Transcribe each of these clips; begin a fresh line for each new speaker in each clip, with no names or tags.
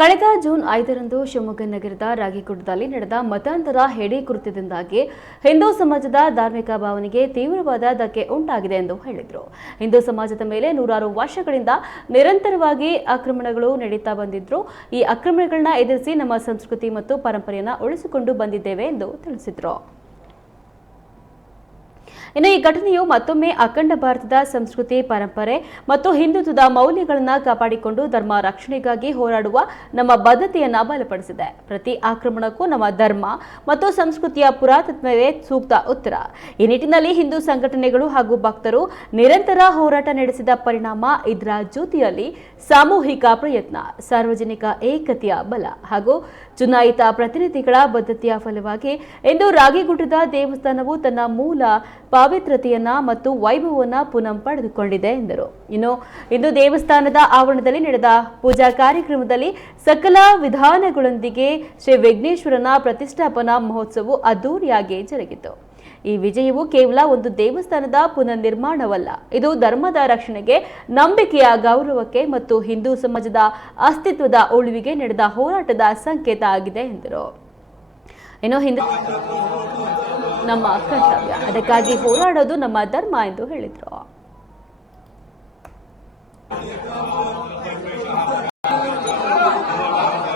ಕಳೆದ ಜೂನ್ ಐದರಂದು ಶಿವಮೊಗ್ಗ ನಗರದ ರಾಗಿಗುಡ್ಡದಲ್ಲಿ ನಡೆದ ಮತಾಂತರ ಹೆಡೆ ಕೃತ್ಯದಿಂದಾಗಿ ಹಿಂದೂ ಸಮಾಜದ ಧಾರ್ಮಿಕ ಭಾವನೆಗೆ ತೀವ್ರವಾದ ಧಕ್ಕೆ ಉಂಟಾಗಿದೆ ಎಂದು ಹೇಳಿದರು. ಹಿಂದೂ ಸಮಾಜದ ಮೇಲೆ ನೂರಾರು ವರ್ಷಗಳಿಂದ ನಿರಂತರವಾಗಿ ಆಕ್ರಮಣಗಳು ನಡೀತಾ ಬಂದಿದ್ರು. ಈ ಆಕ್ರಮಣಗಳನ್ನ ಎದುರಿಸಿ ನಮ್ಮ ಸಂಸ್ಕೃತಿ ಮತ್ತು ಪರಂಪರೆಯನ್ನು ಉಳಿಸಿಕೊಂಡು ಬಂದಿದ್ದೇವೆ ಎಂದು ತಿಳಿಸಿದರು. ಇನ್ನು ಈ ಘಟನೆಯು ಮತ್ತೊಮ್ಮೆ ಅಖಂಡ ಭಾರತದ ಸಂಸ್ಕೃತಿ, ಪರಂಪರೆ ಮತ್ತು ಹಿಂದುತ್ವದ ಮೌಲ್ಯಗಳನ್ನು ಕಾಪಾಡಿಕೊಂಡು ಧರ್ಮ ರಕ್ಷಣೆಗಾಗಿ ಹೋರಾಡುವ ನಮ್ಮ ಬದ್ಧತೆಯನ್ನು ಬಲಪಡಿಸಿದೆ. ಪ್ರತಿ ಆಕ್ರಮಣಕ್ಕೂ ನಮ್ಮ ಧರ್ಮ ಮತ್ತು ಸಂಸ್ಕೃತಿಯ ಪುರಾತತ್ವವೇ ಸೂಕ್ತ ಉತ್ತರ. ಈ ನಿಟ್ಟಿನಲ್ಲಿ ಹಿಂದೂ ಸಂಘಟನೆಗಳು ಹಾಗೂ ಭಕ್ತರು ನಿರಂತರ ಹೋರಾಟ ನಡೆಸಿದ ಪರಿಣಾಮ ಇದರ ಜ್ಯೋತಿಯಲ್ಲಿ ಸಾಮೂಹಿಕ ಪ್ರಯತ್ನ, ಸಾರ್ವಜನಿಕ ಏಕತೆಯ ಬಲ ಹಾಗೂ ಚುನಾಯಿತ ಪ್ರತಿನಿಧಿಗಳ ಬದ್ಧತೆಯ ಫಲವಾಗಿ ಇಂದು ರಾಗಿಗುಡ್ಡದ ದೇವಸ್ಥಾನವು ತನ್ನ ಮೂಲ ಪಾವಿತ್ರತೆಯನ್ನ ಮತ್ತು ವೈಭವವನ್ನ ಪುನಃ ಪಡೆದುಕೊಂಡಿದೆ ಎಂದರು. ಇನ್ನು, ಇಂದು ದೇವಸ್ಥಾನದ ಆವರಣದಲ್ಲಿ ನಡೆದ ಪೂಜಾ ಕಾರ್ಯಕ್ರಮದಲ್ಲಿ ಸಕಲ ವಿಧಾನಗಳೊಂದಿಗೆ ಶ್ರೀ ವಿಘ್ನೇಶ್ವರನ ಪ್ರತಿಷ್ಠಾಪನಾ ಮಹೋತ್ಸವವು ಅದ್ದೂರಿಯಾಗಿ ಜರುಗಿತು. ಈ ವಿಜಯವು ಕೇವಲ ಒಂದು ದೇವಸ್ಥಾನದ ಪುನರ್ನಿರ್ಮಾಣವಲ್ಲ, ಇದು ಧರ್ಮದ ರಕ್ಷಣೆಗೆ, ನಂಬಿಕೆಯ ಗೌರವಕ್ಕೆ ಮತ್ತು ಹಿಂದೂ ಸಮಾಜದ ಅಸ್ತಿತ್ವದ ಉಳಿವಿಗೆ ನಡೆದ ಹೋರಾಟದ ಸಂಕೇತ ಆಗಿದೆ ಎಂದರು. ಇನ್ನು ಹಿಂದೂ ನಮ್ಮ ಕರ್ತವ್ಯ ಅದಕ್ಕಾಗಿ ಹೋರಾಡೋದು ನಮ್ಮ ಧರ್ಮ ಎಂದು ಹೇಳಿದರು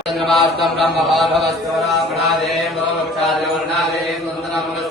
चन्द्रमास्तं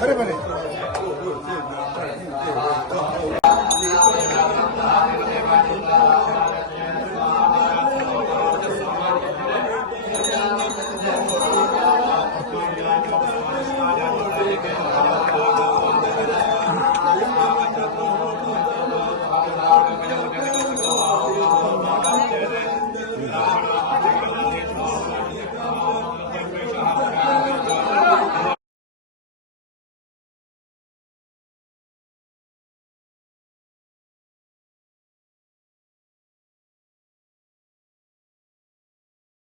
Vale,
vale.